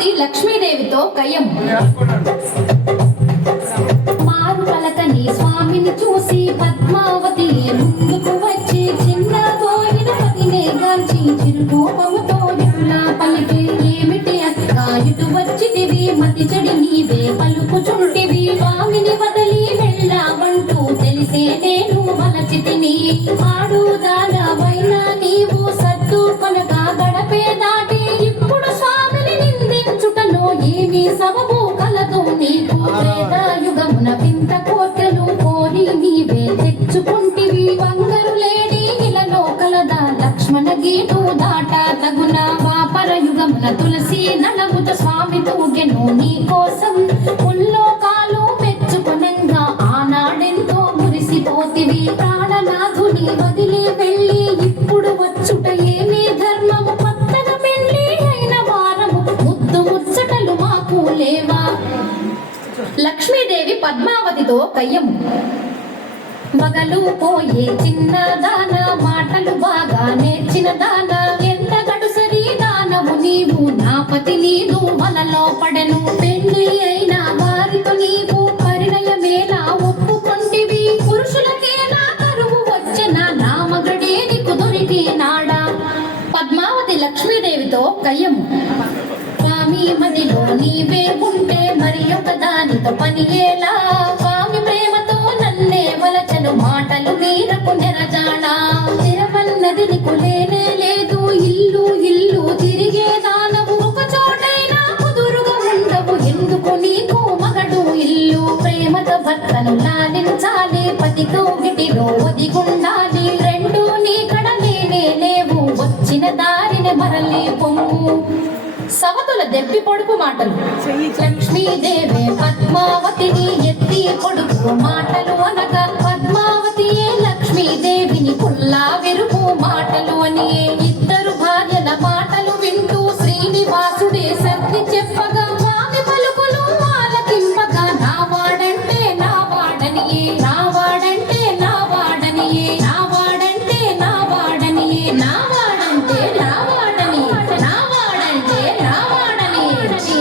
పద్మావతి లక్ష్మీదేవితో కయ్యం మారు పలకని స్వామిని చూసి పద్మావతి ముందుకు వచ్చి చిన్న పోయిన పతినే గాంచి చిరుకోపముతో జులా పలికి ఏమిటి అక్క? ఇటు వచ్చితివి మతి చెడి నీవే పలుకుచుంటివి. స్వామిని వదలి వెళ్ళావంటూ తెలిసే నేను వలచితిని. ఆడుదానవైనా నీవు సత్తు పలక ఉన్న తులసి నలముత స్వామి తూగెను నీ కోసం ముల్లోకాలు మెచ్చుకునంగా ఆనాడెంతో మురిసిపోతివి. ప్రాణనాథుని వదిలి వెళ్ళి ఇప్పుడు వచ్చుట ఏమీ ధర్మము? కొత్తగా పెళ్ళి అయిన వారము ముద్దు ముచ్చటలు మాకు లేవా? లక్ష్మీదేవి పద్మావతితో కయ్యము. మగలు పోయే చిన్న దాన మాటలు బాగా నేర్చిన దాన నీదు వలలో పడెను. పెళ్ళి అయిన వారితో నీవు పరిణయమేలా ఒప్పుకొంటివి. పురుషులకేనా కరువు వచ్చిన? నా మగడే నీకు దొరికి నాడా? పద్మావతి లక్ష్మీదేవితో కయ్యము స్వామి మదిలో నీవే ఉంటే మరి ఒక దానితో పని ఎలా? స్వామి ప్రేమతో నన్నే వలచను మాటలు మీరకు నెరజాడా? తిరవన్నది నీకు ప్రేమతో భర్తను లాలించాలి పతితో గిటిలో ఒదిగుండాలి. రెండు నీ కడ లేనే లేవు వచ్చిన దారిని మరలి పొమ్ము సవతుల దెప్పి పొడుపు మాటలు. లక్ష్మీదేవి పద్మావతిని ఎత్తి పొడుపు అనగా